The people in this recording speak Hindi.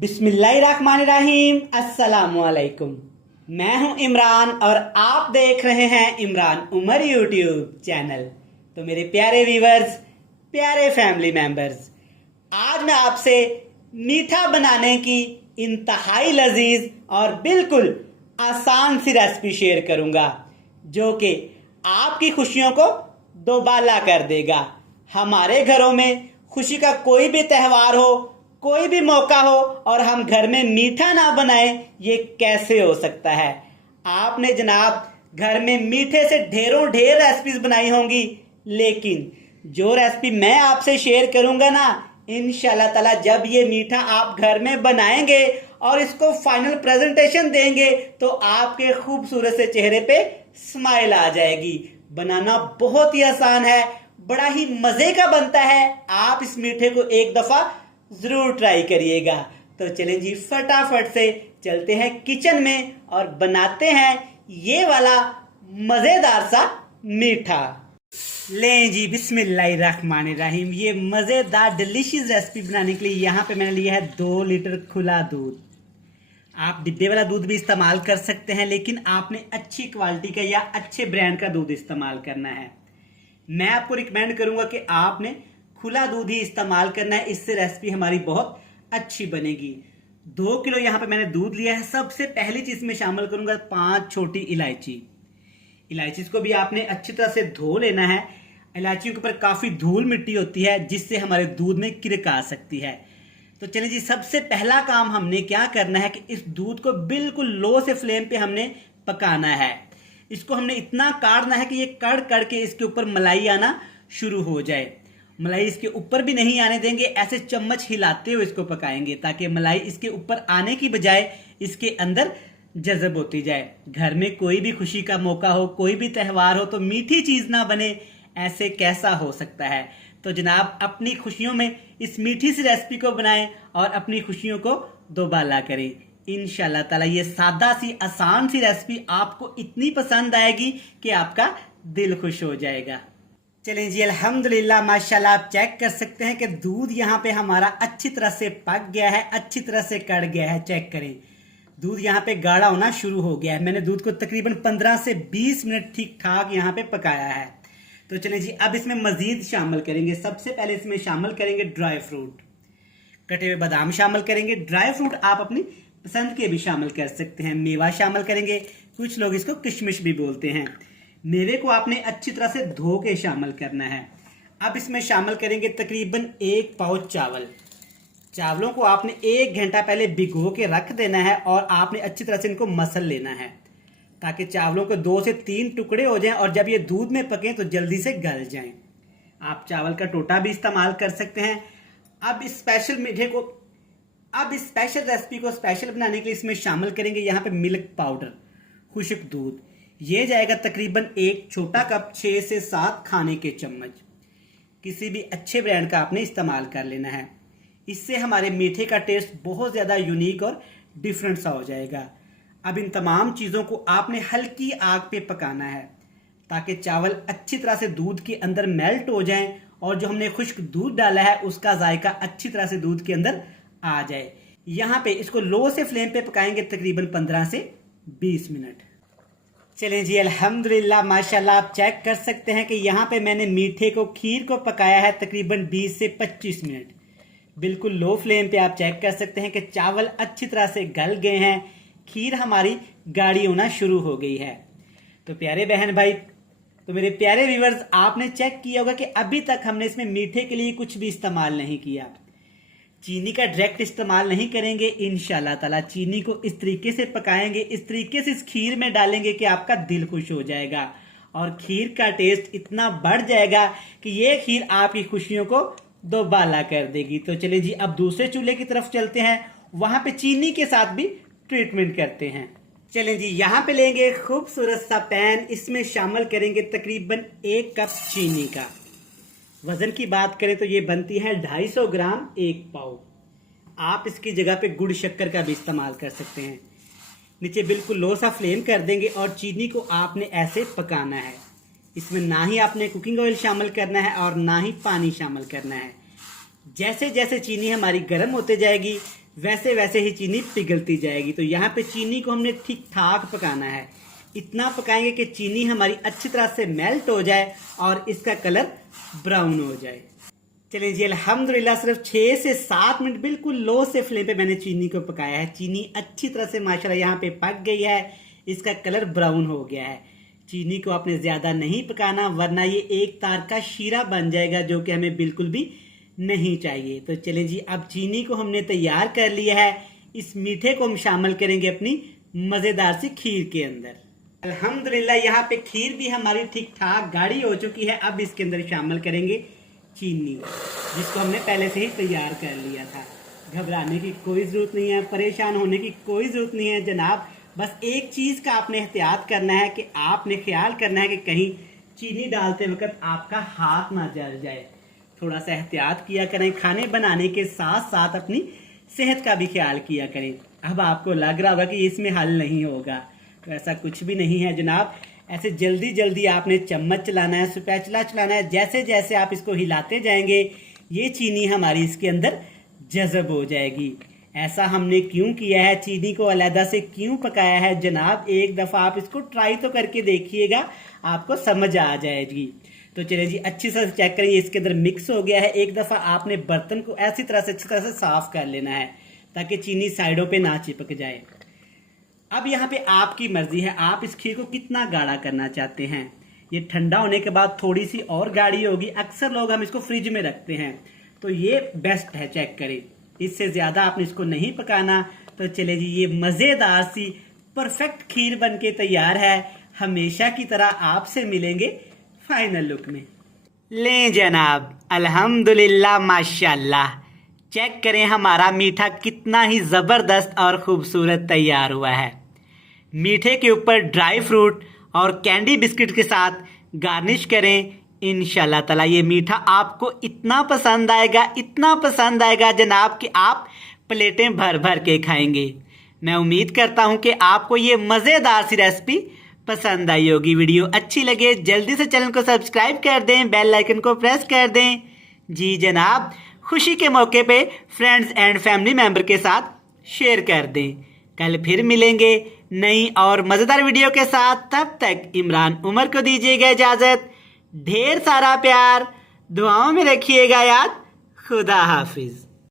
बिस्मिल्लाहिर्रहमानिर्रहीम। अस्सलामुअलैकुम। मैं हूं इमरान और आप देख रहे हैं इमरान उमर यूट्यूब चैनल। तो मेरे प्यारे व्यूवर्स, प्यारे फैमिली मेंबर्स, आज मैं आपसे मीठा बनाने की इंतहाई लजीज और बिल्कुल आसान सी रेसिपी शेयर करूंगा जो कि आपकी खुशियों को दोबाला कर देगा। हमारे घरों में खुशी का कोई भी त्यौहार हो, कोई भी मौका हो और हम घर में मीठा ना बनाएं, ये कैसे हो सकता है। आपने जनाब घर में मीठे से ढेरों ढेर रेसिपीज बनाई होंगी, लेकिन जो रेसिपी मैं आपसे शेयर करूंगा ना, इंशाल्लाह ताला जब ये मीठा आप घर में बनाएंगे और इसको फाइनल प्रेजेंटेशन देंगे तो आपके खूबसूरत से चेहरे पे स्माइल आ जाएगी। बनाना बहुत ही आसान है, बड़ा ही मजे का बनता है। आप इस मीठे को एक दफा जरूर ट्राई करिएगा। तो चलें जी, फटाफट से चलते हैं किचन में और बनाते हैं ये वाला मजेदार सा मीठा। लें जी, बिस्मिल्लाहिर्रहमानिर्रहीम। ये मजेदार डिलीशियस रेसिपी बनाने के लिए यहाँ पे मैंने लिया है 2 लीटर खुला दूध। आप डिब्बे वाला दूध भी इस्तेमाल कर सकते हैं, लेकिन आपने अच्छी क्वालिटी का या अच्छे ब्रांड का दूध इस्तेमाल करना है। मैं आपको रिकमेंड करूंगा कि आपने खुला दूध ही इस्तेमाल करना है, इससे रेसिपी हमारी बहुत अच्छी बनेगी। 2 किलो यहाँ पे मैंने दूध लिया है। सबसे पहली चीज में शामिल करूंगा 5 छोटी इलायची। इलायची को भी आपने अच्छी तरह से धो लेना है। इलायचियों के ऊपर काफी धूल मिट्टी होती है जिससे हमारे दूध में किरक आ सकती है। तो चलिए जी, सबसे पहला काम हमने क्या करना है कि इस दूध को बिल्कुल लो से फ्लेम पे हमने पकाना है। इसको हमने इतना काढ़ना है कि ये कड़ कड़ के इसके ऊपर मलाई आना शुरू हो जाए। मलाई इसके ऊपर भी नहीं आने देंगे, ऐसे चम्मच हिलाते हुए इसको पकाएंगे ताकि मलाई इसके ऊपर आने की बजाय इसके अंदर जज़ब होती जाए। घर में कोई भी खुशी का मौका हो, कोई भी त्यौहार हो, तो मीठी चीज ना बने, ऐसे कैसा हो सकता है। तो जनाब, अपनी खुशियों में इस मीठी सी रेसिपी को बनाएं और अपनी खुशियों को दोबाला करें। इंशाल्लाह ताला ये सादा सी आसान सी रेसिपी आपको इतनी पसंद आएगी कि आपका दिल खुश हो जाएगा। चलें जी, अल्हम्दुलिल्लाह माशाल्लाह, आप चेक कर सकते हैं कि दूध यहाँ पे हमारा अच्छी तरह से पक गया है, अच्छी तरह से कड़ गया है। चेक करें, दूध यहाँ पे गाढ़ा होना शुरू हो गया है। मैंने दूध को तकरीबन 15 से 20 मिनट ठीक ठाक यहाँ पे पकाया है। तो चलें जी, अब इसमें मजीद शामिल करेंगे। सबसे पहले इसमें शामिल करेंगे ड्राई फ्रूट। कटे हुए बादाम शामिल करेंगे। ड्राई फ्रूट आप अपनी पसंद के भी शामिल कर सकते हैं। मेवा शामिल करेंगे, कुछ लोग इसको किशमिश भी बोलते हैं। मेवे को आपने अच्छी तरह से धो के शामिल करना है। अब इसमें शामिल करेंगे तकरीबन 1 पाव चावल। चावलों को आपने 1 घंटा पहले भिगो के रख देना है और आपने अच्छी तरह से इनको मसल लेना है ताकि चावलों के 2 से 3 टुकड़े हो जाएं और जब ये दूध में पकें तो जल्दी से गल जाएं। आप चावल का टोटा भी इस्तेमाल कर सकते हैं। अब इस स्पेशल रेसिपी को स्पेशल बनाने के लिए इसमें शामिल करेंगे यहाँ पे मिल्क पाउडर, खुश्क दूध। ये जाएगा तकरीबन 1 छोटा कप, 6 से 7 खाने के चम्मच। किसी भी अच्छे ब्रांड का आपने इस्तेमाल कर लेना है। इससे हमारे मीठे का टेस्ट बहुत ज़्यादा यूनिक और डिफरेंट सा हो जाएगा। अब इन तमाम चीज़ों को आपने हल्की आग पे पकाना है ताकि चावल अच्छी तरह से दूध के अंदर मेल्ट हो जाएं और जो हमने खुश्क दूध डाला है उसका जायका अच्छी तरह से दूध के अंदर आ जाए। यहाँ पे इसको लो से फ्लेम पे पकाएंगे तकरीबन 15 से 20 मिनट। चलें जी, अल्हम्दुलिल्लाह माशाल्लाह, आप चेक कर सकते हैं कि यहाँ पे मैंने मीठे को, खीर को पकाया है तकरीबन 20 से 25 मिनट। बिल्कुल लो फ्लेम पे आप चेक कर सकते हैं कि चावल अच्छी तरह से गल गए हैं, खीर हमारी गाढ़ी होना शुरू हो गई है। तो प्यारे बहन भाई, तो मेरे प्यारे व्यूवर्स, आपने चेक किया होगा कि अभी तक हमने इसमें मीठे के लिए कुछ भी इस्तेमाल नहीं किया। चीनी का डायरेक्ट इस्तेमाल नहीं करेंगे। इंशाल्लाह ताला चीनी को इस तरीके से पकाएंगे, इस तरीके से इस खीर में डालेंगे कि आपका दिल खुश हो जाएगा और खीर का टेस्ट इतना बढ़ जाएगा कि ये खीर आपकी खुशियों को दोबाला कर देगी। तो चलिए जी, अब दूसरे चूल्हे की तरफ चलते हैं, वहां पे चीनी के साथ भी ट्रीटमेंट करते हैं। चलें जी, यहाँ पे लेंगे खूबसूरत सा पैन। इसमें शामिल करेंगे तकरीबन 1 कप चीनी का। वजन की बात करें तो ये बनती है 250 ग्राम, 1 पाव। आप इसकी जगह पे गुड़ शक्कर का भी इस्तेमाल कर सकते हैं। नीचे बिल्कुल लो सा फ्लेम कर देंगे और चीनी को आपने ऐसे पकाना है। इसमें ना ही आपने कुकिंग ऑयल शामिल करना है और ना ही पानी शामिल करना है। जैसे जैसे चीनी हमारी गर्म होते जाएगी वैसे वैसे ही चीनी पिघलती जाएगी। तो यहाँ पे चीनी को हमने ठीक ठाक पकाना है, इतना पकाएंगे कि चीनी हमारी अच्छी तरह से मेल्ट हो जाए और इसका कलर ब्राउन हो जाए। चलिए जी, अल्हम्दुलिल्लाह सिर्फ 6 से 7 मिनट बिल्कुल लो से फ्लेम पे मैंने चीनी को पकाया है। चीनी अच्छी तरह से माशाल्लाह यहाँ पे पक गई है, इसका कलर ब्राउन हो गया है। चीनी को आपने ज़्यादा नहीं पकाना वरना ये एक तार का शीरा बन जाएगा, जो कि हमें बिल्कुल भी नहीं चाहिए। तो चलें जी, अब चीनी को हमने तैयार कर लिया है। इस मीठे को हम शामिल करेंगे अपनी मज़ेदार सी खीर के अंदर। अल्हम्दुलिल्लाह यहाँ पे खीर भी हमारी ठीक ठाक गाढ़ी हो चुकी है। अब इसके अंदर शामिल करेंगे चीनी, जिसको हमने पहले से ही तैयार कर लिया था। घबराने की कोई ज़रूरत नहीं है, परेशान होने की कोई ज़रूरत नहीं है जनाब। बस एक चीज़ का आपने एहतियात करना है कि आपने ख्याल करना है कि कहीं चीनी डालते वक्त आपका हाथ ना जल जाए। थोड़ा सा एहतियात किया करें, खाने बनाने के साथ साथ अपनी सेहत का भी ख्याल किया करें। अब आपको लग रहा होगा कि इसमें हल नहीं होगा, तो ऐसा कुछ भी नहीं है जनाब। ऐसे जल्दी जल्दी आपने चम्मच चलाना है, स्पैचुला चलाना है। जैसे जैसे आप इसको हिलाते जाएंगे ये चीनी हमारी इसके अंदर जज़ब हो जाएगी। ऐसा हमने क्यों किया है, चीनी को अलहदा से क्यों पकाया है जनाब, एक दफ़ा आप इसको ट्राई तो करके देखिएगा, आपको समझ आ जाएगी। तो चलिए जी, अच्छी तरह से चेक करिए, इसके अंदर मिक्स हो गया है। एक दफ़ा आपने बर्तन को ऐसी तरह से अच्छी तरह से साफ कर लेना है ताकि चीनी साइडों पे ना चिपक जाए। अब यहाँ पे आपकी मर्जी है, आप इस खीर को कितना गाढ़ा करना चाहते हैं। ये ठंडा होने के बाद थोड़ी सी और गाढ़ी होगी। अक्सर लोग हम इसको फ्रिज में रखते हैं, तो ये बेस्ट है, चेक करें। इससे ज़्यादा आपने इसको नहीं पकाना। तो चले जी, ये मज़ेदार सी परफेक्ट खीर बनके तैयार है। हमेशा की तरह आपसे मिलेंगे फाइनल लुक में। लें जनाब, अल्हम्दुलिल्लाह माशाल्लाह, चेक करें हमारा मीठा कितना ही ज़बरदस्त और ख़ूबसूरत तैयार हुआ है। मीठे के ऊपर ड्राई फ्रूट और कैंडी बिस्किट के साथ गार्निश करें। इंशाल्लाह ताला ये मीठा आपको इतना पसंद आएगा, इतना पसंद आएगा जनाब कि आप प्लेटें भर भर के खाएंगे। मैं उम्मीद करता हूँ कि आपको ये मज़ेदार सी रेसिपी पसंद आई होगी। वीडियो अच्छी लगे जल्दी से चैनल को सब्सक्राइब कर दें, बेल आइकन को प्रेस कर दें। जी जनाब, खुशी के मौके पे फ्रेंड्स एंड फैमिली मेम्बर के साथ शेयर कर दें। कल फिर मिलेंगे नई और मज़ेदार वीडियो के साथ। तब तक इमरान उमर को दीजिएगा इजाज़त। ढेर सारा प्यार, दुआओं में रखिएगा याद। खुदा हाफिज़।